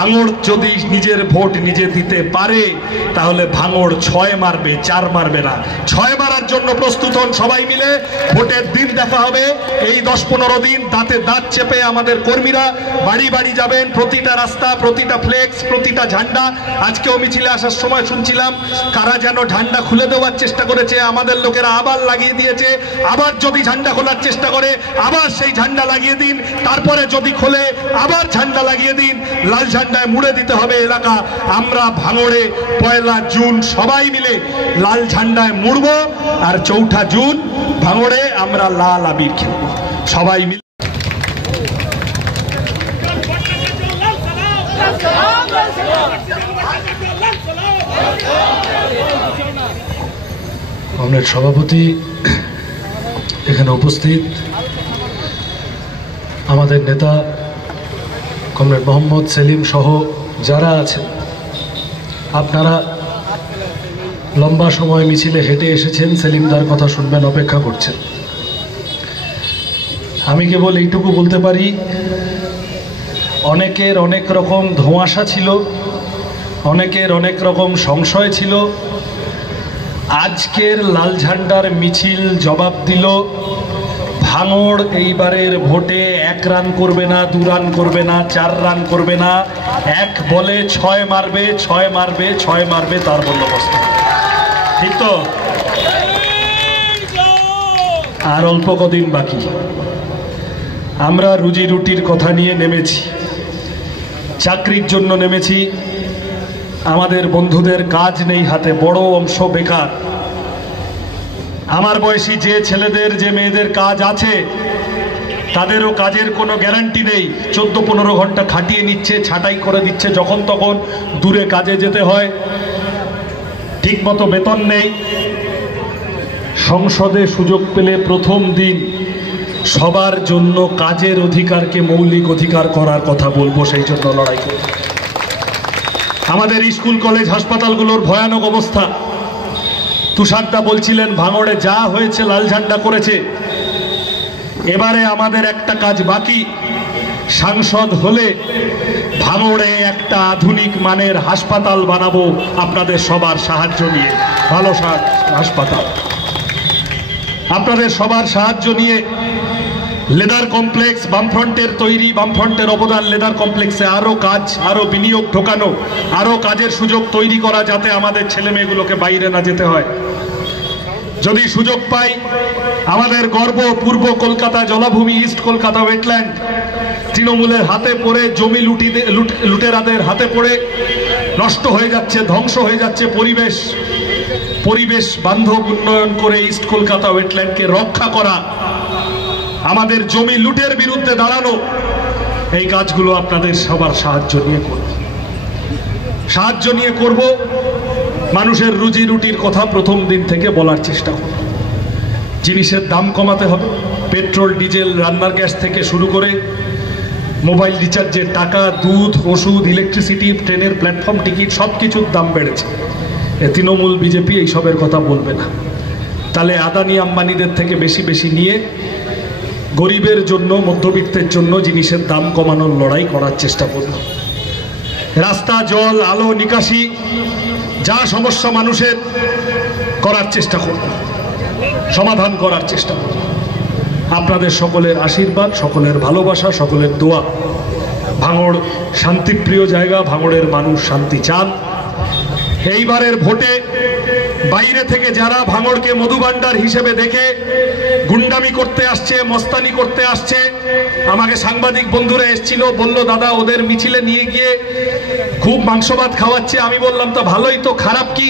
ভাঙড় যদি নিজের ভোট নিজে দিতে পারে তাহলে ভাঙড় 6 মারবে, 4 মারবে না। 6 মারার জন্য প্রস্তুত হন সবাই মিলে। ভোটের দিন দেখা হবে। এই 10-15 দিন দাঁতে দাঁত চেপে আমাদের কর্মীরা বাড়ি বাড়ি যাবেন। প্রতিটা রাস্তা, প্রতিটা ফ্লেক্স, প্রতিটা ঝান্ডা। আজকেও মিছিলে আসার সময় শুনছিলাম কারা যেন ঝান্ডা খুলে দেওয়ার চেষ্টা করেছে, আমাদের লোকেরা আবার লাগিয়ে দিয়েছে। আবার যদি ঝান্ডা খোলার চেষ্টা করে আবার সেই ঝান্ডা লাগিয়ে দিন, তারপরে যদি খোলে আবার ঝান্ডা লাগিয়ে দিন। লাল ঝান্ডায় মুড়ে দিতে হবে এলাকা। আমরা ভাঙড়ে 1 জুন সবাই মিলে লাল ঝান্ডায় মুড়ব, আর 4 জুন ভাঙড়ে আমরা লাল আবির খেলব সবাই মিলে। কমরেড সভাপতি এখানে উপস্থিত, আমাদের নেতা কমরেড মোহাম্মদ সেলিম সহ যারা আছেন, আপনারা লম্বা সময় মিছিলে হেঁটে এসেছেন, সেলিমদার কথা শুনবেন, অপেক্ষা করছেন। আমি কেবল এইটুকু বলতে পারি, অনেকের অনেক রকম ধোঁয়াশা ছিল, অনেকের অনেক রকম সংশয় ছিল। আজকের লাল ঝান্ডার মিছিল জবাব দিল, ভাঙড় এইবারের ভোটে 1 রান করবে না, 2 রান করবে না, 4 রান করবে না, 1 বলে 6 মারবে, 6 মারবে, 6 মারবে, তার বন্দোবস্ত। ঠিক তো? আর অল্প কদিন বাকি। আমরা রুজি রুটির কথা নিয়ে নেমেছি, চাকরির জন্য নেমেছি। আমাদের বন্ধুদের কাজ নেই হাতে, বড় অংশ বেকার। আমার বয়সী যে ছেলেদের যে মেয়েদের কাজ আছে তাদেরও কাজের কোনো গ্যারান্টি নেই। 14-15 ঘন্টা খাটিয়ে নিচ্ছে, ছাঁটাই করে দিচ্ছে যখন তখন, দূরে কাজে যেতে হয়, ঠিকমতো বেতন নেই। সংসদে সুযোগ পেলে প্রথম দিন সবার জন্য কাজের অধিকারকে মৌলিক অধিকার করার কথা বলবো, সেই জন্য লড়াই করব। আমাদের স্কুল কলেজ হাসপাতালগুলোর ভয়ানক অবস্থা। তুষারদা বলছিলেন ভাঙড়ে যা হয়েছে লাল ঝান্ডা করেছে। এবারে আমাদের একটা কাজ বাকি, সাংসদ হলে ভাঙড়ে একটা আধুনিক মানের হাসপাতাল বানাবো আপনাদের সবার সাহায্য নিয়ে। ভালো হাসপাতাল আপনাদের সবার সাহায্য নিয়ে। লেদার কমপ্লেক্স বামফ্রন্টের তৈরি, বামফ্রন্টের অবদান লেদার কমপ্লেক্সে আরো কাজ, আরো বিনিয়োগ ঢোকানো, আরো কাজের সুযোগ তৈরি করা, যাতে আমাদের ছেলে মেয়েগুলোকে বাইরে না যেতে হয়। যদি সুযোগ পাই, আমাদের গর্ব পূর্ব কলকাতা জলাভূমি, ইস্ট কলকাতা ওয়েটল্যান্ড তৃণমূলের হাতে পড়ে, জমি লুটেরাদের হাতে পড়ে নষ্ট হয়ে যাচ্ছে, ধ্বংস হয়ে যাচ্ছে। পরিবেশ বান্ধব উন্নয়ন করে ইস্ট কলকাতা ওয়েটল্যান্ডকে রক্ষা করা, আমাদের জমি লুটের বিরুদ্ধে দাঁড়ানো, এই কাজগুলো আপনাদের সবার সাহায্য নিয়ে করব। মানুষের রুজি রুটির কথা প্রথম দিন থেকে বলার চেষ্টা করব। জিনিসের দাম কমাতে হবে। পেট্রোল, ডিজেল, রান্নার গ্যাস থেকে শুরু করে মোবাইল রিচার্জের টাকা, দুধ, ওষুধ, ইলেকট্রিসিটি, ট্রেনের প্ল্যাটফর্ম টিকিট, সব কিছুর দাম বেড়েছে। তৃণমূল বিজেপি এইসবের কথা বলবে না। তাহলে আদানি আম্বানিদের থেকে বেশি বেশি নিয়ে গরিবের জন্য, মধ্যবিত্তের জন্য জিনিসের দাম কমানোর লড়াই করার চেষ্টা করব। রাস্তা, জল, আলো, নিকাশি, যা সমস্যা মানুষের করার চেষ্টা করব, সমাধান করার চেষ্টা করব। আপনাদের সকলের আশীর্বাদ, সকলের ভালোবাসা, সকলের দোয়া। ভাঙড় শান্তিপ্রিয় জায়গা, ভাঙড়ের মানুষ শান্তি চান। এইবারের ভোটে বাইরে থেকে যারা ভাঙড়কে মধুভাণ্ডার হিসেবে দেখে গুন্ডামি করতে আসছে, মস্তানি করতে আসছে, আমাকে সাংবাদিক বন্ধুরা এসেছিল, বলল দাদা ওদের মিছিলে নিয়ে গিয়ে খুব মাংস ভাত খাওয়াচ্ছে। আমি বললাম তো ভালোই তো, খারাপ কি?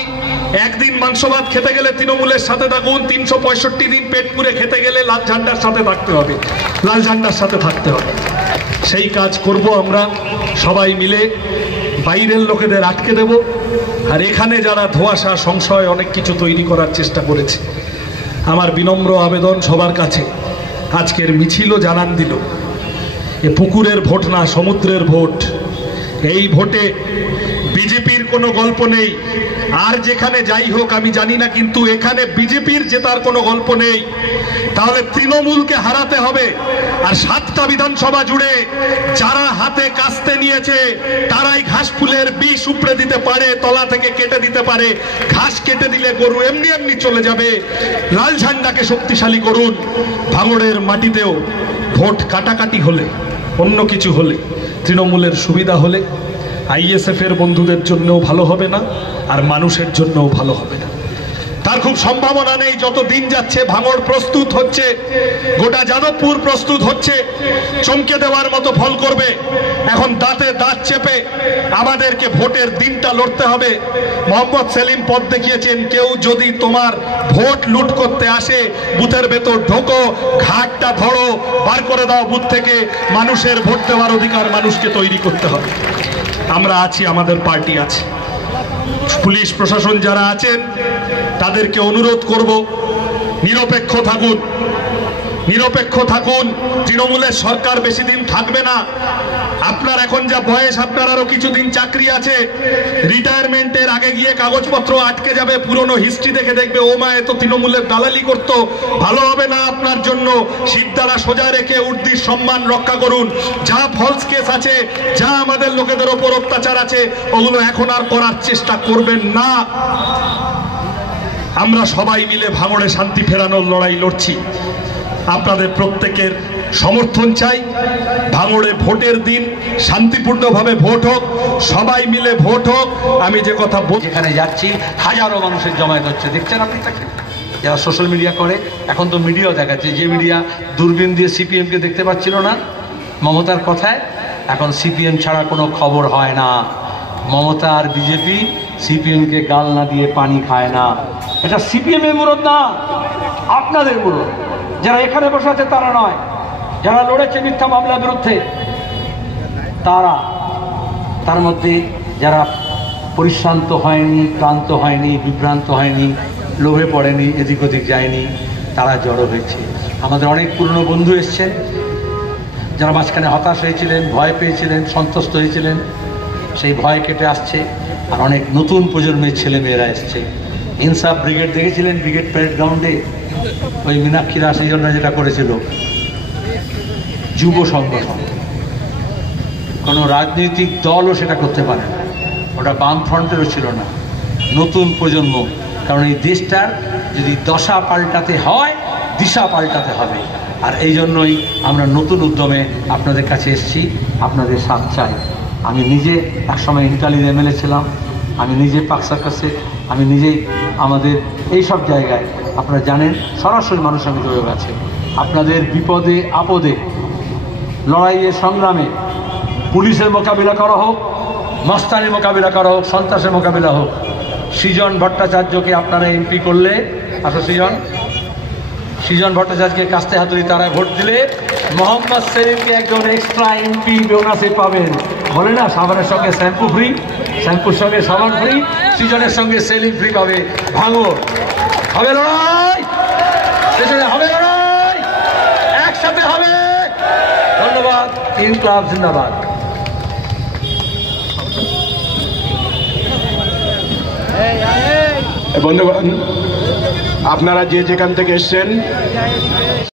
একদিন মাংস ভাত খেতে গেলে তৃণমূলের সাথে থাকুন, 365 দিন পেট পুরে খেতে গেলে লাল ঝান্ডার সাথে থাকতে হবে, লাল ঝান্ডার সাথে থাকতে হবে। সেই কাজ করব আমরা সবাই মিলে। বাইরের লোকেদের আটকে দেব, আর এখানে যারা ধোঁয়াশা, সংশয়, অনেক কিছু তৈরি করার চেষ্টা করেছে, আমার বিনম্র আবেদন সবার কাছে, আজকের মিছিলও জানান দিল এ পুকুরের ভোট না, সমুদ্রের ভোট। এই ভোটে বিজেপির কোনো গল্প নেই, আর যেখানে যাই হোক আমি জানি না, কিন্তু এখানে বিজেপির জেতার কোনো গল্প নেই। তাহলে তৃণমূলকে হারাতে হবে। আর 7টা বিধানসভা জুড়ে যারা হাতে কাস্তে নিয়েছে তারাই ঘাস ফুলের বিষ উপড়ে দিতে পারে, তলা থেকে কেটে দিতে পারে। ঘাস কেটে দিলে গরু এমনি এমনি চলে যাবে। লাল ঝান্ডাকে শক্তিশালী করুন। ভাঙড়ের মাটিতেও ভোট কাটাকাটি হলে, অন্য কিছু হলে, তৃণমূলের সুবিধা হলে আইএসএফ এর বন্ধুদের জন্যও ভালো হবে না, আর মানুষের জন্যও ভালো হবে না। তার খুব সম্ভাবনা নেই। যত দিন যাচ্ছে ভাঙড় প্রস্তুত হচ্ছে, গোটা যাদবপুর প্রস্তুত হচ্ছে, চমকে দেওয়ার মতো ফল করবে। এখন দাঁতে দাঁত চেপে আমাদেরকে ভোটের দিনটা লড়তে হবে। মোহাম্মদ সেলিম পথ দেখিয়েছেন, কেউ যদি তোমার ভোট লুট করতে আসে বুথের ভেতর ঢোকো, ঘাটটা ধরো, বার করে দাও বুথ থেকে। মানুষের ভোট দেওয়ার অধিকার মানুষকে তৈরি করতে হবে। আমরা আছি, আমাদের পার্টি আছে। পুলিশ প্রশাসন যারা আছেন তাদেরকে অনুরোধ করব, নিরপেক্ষ থাকুন, নিরপেক্ষ থাকুন। তৃণমূলের সরকার বেশি দিন থাকবে না। আপনার এখন যা বয়স, আপনার আরো কিছুদিন চাকরি আছে। রিটায়ারমেন্টের আগে গিয়ে কাগজপত্র আটকে যাবে। পুরনো হিস্ট্রি দেখে দেখবে ও মা এত তৃণমূলের দালালি করতো, ভালো হবে না আপনার জন্য। সিদ্ধারা সোজা রেখে উর্দির সম্মান রক্ষা করুন। যা ফলস কেস আছে, যা আমাদের লোকেদের ওপর অত্যাচার আছে, ওগুলো এখন আর করার চেষ্টা করবেন না। আমরা সবাই মিলে ভাঙড়ে শান্তি ফেরানোর লড়াই লড়ছি। আপনাদের প্রত্যেকের সমর্থন চাই। ভাঙড়ে ভোটের দিন শান্তিপূর্ণভাবে ভোট হোক, সবাই মিলে ভোট হোক। আমি যে কথা যেখানে যাচ্ছি হাজারো মানুষের জমায়েত হচ্ছে, দেখছেন আপনি তাকে। যারা সোশ্যাল মিডিয়া করে, এখন তো মিডিয়াও দেখাচ্ছে, যে মিডিয়া দূরবীন দিয়ে সিপিএমকে দেখতে পাচ্ছিল না মমতার কথায়, এখন সিপিএম ছাড়া কোনো খবর হয় না। মমতা আর বিজেপি সিপিএমকে গাল না দিয়ে পানি খায় না। এটা সিপিএমের মুরদ না, আপনাদের মুরদ। যারা এখানে বসে আছে তারা নয়, যারা লড়েছে মিথ্যা মামলার বিরুদ্ধে তারা। তার মধ্যে যারা পরিশ্রান্ত হয়নি, ক্লান্ত হয়নি, বিভ্রান্ত হয়নি, লোভে পড়েনি, এদিক ওদিক যায়নি, তারা জড়ো হয়েছে। আমাদের অনেক পুরনো বন্ধু এসছেন, যারা মাঝখানে হতাশ হয়েছিলেন, ভয় পেয়েছিলেন, সন্তুষ্ট হয়েছিলেন, সেই ভয় কেটে আসছে। আর অনেক নতুন প্রজন্মের ছেলেমেয়েরা এসছে। ইনসাফ ব্রিগেড দেখেছিলেন ব্রিগেড প্যারেড গ্রাউন্ডে, ওই মীনাক্ষীরা সেই জন্য যেটা করেছিল, যুব সংগঠন। কোনো রাজনৈতিক দলও সেটা করতে পারে না, ওটা বামফ্রন্টেরও ছিল না, নতুন প্রজন্ম। কারণ এই দেশটার যদি দশা পাল্টাতে হয়, দিশা পাল্টাতে হবে। আর এই জন্যই আমরা নতুন উদ্যমে আপনাদের কাছে এসেছি, আপনাদের সাথ চাই। আমি নিজে একসময় ইন্টালির এমএলএ ছিলাম, আমি নিজে পাক সার্কাসে, আমি নিজেই আমাদের এই সব জায়গায় আপনারা জানেন সরাসরি মানুষের সঙ্গে যোগাযোগ আছে। আপনাদের বিপদে আপদে, লড়াইয়ে সংগ্রামে, পুলিশের মোকাবিলা করা হোক, মস্তানির মোকাবিলা করা হোক, সন্ত্রাসের মোকাবিলা হোক, সৃজন ভট্টাচার্যকে আপনারা এমপি করলে, আসো সৃজন ভট্টাচার্যকে কাস্তে হাতুড়ি তারায় ভোট দিলে মোহাম্মদ সেলিমকে একজন এক্সট্রা এমপি বোনাসে পাবেন। বলে না, সাবানের সঙ্গে শ্যাম্পু ফ্রি, শ্যাম্পুর সঙ্গে সাবান ফ্রি, সৃজনের সঙ্গে সেলিম ফ্রি পাবে। ভাঙড় হবে লড়াই, পেছনে হবে লড়াই, একসাথে হবে। ধন্যবাদ। ইনকলাব জিন্দাবাদ। বন্ধুগণ, আপনারা যে যেখান থেকে এসছেন